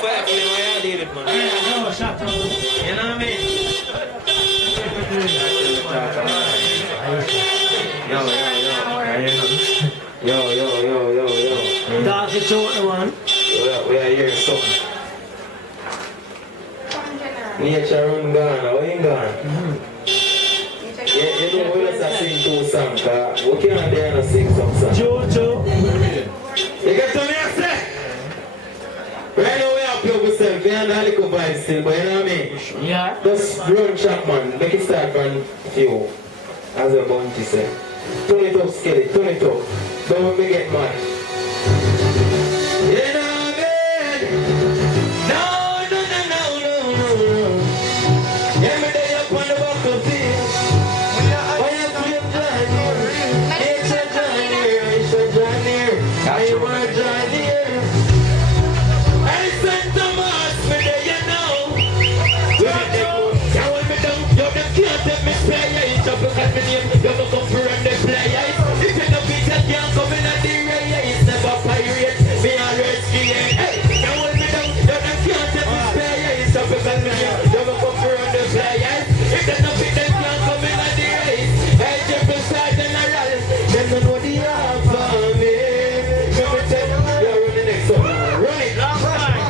fire for me, why you did it, man? No, shut up. You know what I mean? Yo. Dark it out, man. We are here, something. Nature run gone, how you gone? Yeah, you know we just sing two songs, cause we can't dare to sing some songs. Jojo. You get to me, I say? Right now we have people say, we have a little vibe still, but you know what I mean? Yeah. Just run track, man. Make it start from few. As a bounty say. Turn it up, Skelly, turn it up. Don't let me get mad. You know what I mean? No. Yeah, me day up on the battlefield. When you feel Johnny, it's a Johnny. I am a Johnny. I sent Thomas, me there you know. When they go, you hold me down, you can't take me player. It's up because me name, you must come for run the player. If you don't beat it, can't come in at the race. Never pirate, me always skiing. Hey, you hold me down, you can't take me player. It's up because me name, you must come for run the player. If they don't beat it, can't come in at the race. Hey, triple star general, them don't know the half of me. Come and tell you, you're running next one. Run it. Long time.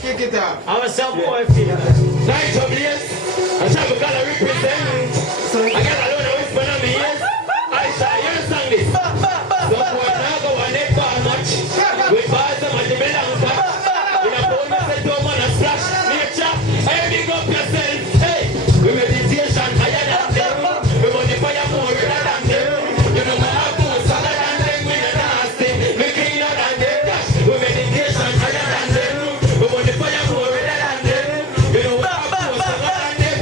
Kick it out. I was some boy feel. Night of yes, I Trapycal represent. I got a load of whisper on me ears. I shall hear song this. Some boy now go on it for much. With bars and much belong to. In a phone you say don't wanna splash. Nature, hey big up yourself. Hey, we meditation higher than them. We money fire more than them. You know my heart goes harder than them. We not nasty, we cleaner than them. We meditation higher than them. We money fire more than them. You know my heart goes harder than them.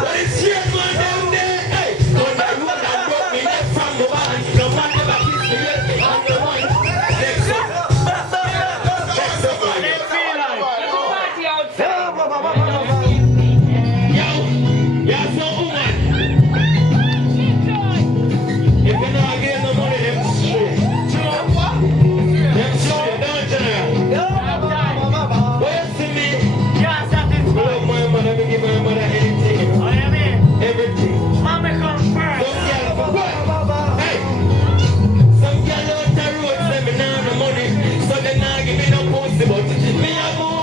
But it's straight man down there. Hey, on the road and broke me left from the one. No man never kiss me yet. I'm the one. Next up. Next up, man. They feel like. Yo, you're so woman. If you not get no money, them straight. Them straight, don't you know? What you see me? Yeah, Satdezz. Love my mother, me give my mother anything. Oh, yeah, man. Everything. Mama come first. Some girl for what? Hey! Some girl out the road say me nah no money, so they nah give me no pussy, but me have more